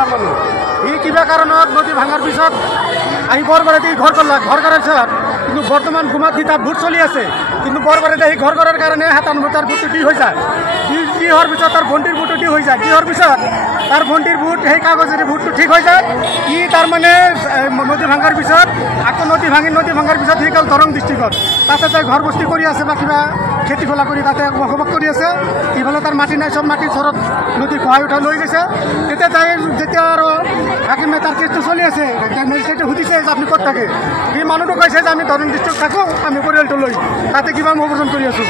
গাঁৱৰ মানুহ ই কিবা কাৰণত নদী ভাঙাৰ পিছত আহি বৰবাৰীতে ঘৰ কৰাৰ পিছত কিন্তু বৰ্তমান গুমাত দি তাত ভোট চলি আছে কিন্তু বৰবাৰীতে সেই ঘৰ কৰাৰ কাৰণে 97 তাৰ ভোটটো দি হৈ যায় দি হোৱাৰ পিছত তাৰ ভণ্টিৰ ভোটটো দি হৈ যায় দি হোৱাৰ পিছত তাৰ ভণ্টিৰ ভোট সেই কাগজেৰে ভোটটো ঠিক হৈ যায় ই তাৰমানে নদী ভাঙাৰ পিছত আকৌ নদী ভাঙাৰ পিছত সি গ'ল দৰং ডিষ্ট্ৰিক্টত তাতে তাই ঘৰ বস্তি কৰি আছে বা কিবা খেতি খোলা কৰি তাতে বসবাস কৰি আছে ইফালে তাৰ মাটি নাই চব মাটি চৰত নদী খহাই উঠাই লৈ গৈছে তেতিয়া তাই যেতিয়া আৰু হাকিমে তাৰ কেছটো চলি আছে মেজিষ্ট্ৰেটে সুধিছে যে আপুনি ক'ত থাকে সি মানুহটো কৈছে যে আমি দৰং ডিষ্ট্ৰিক্ট থাকোঁ আমি পৰিয়ালটো লৈ তাতে কিবা মই অপাৰেশ্যন কৰি আছোঁ।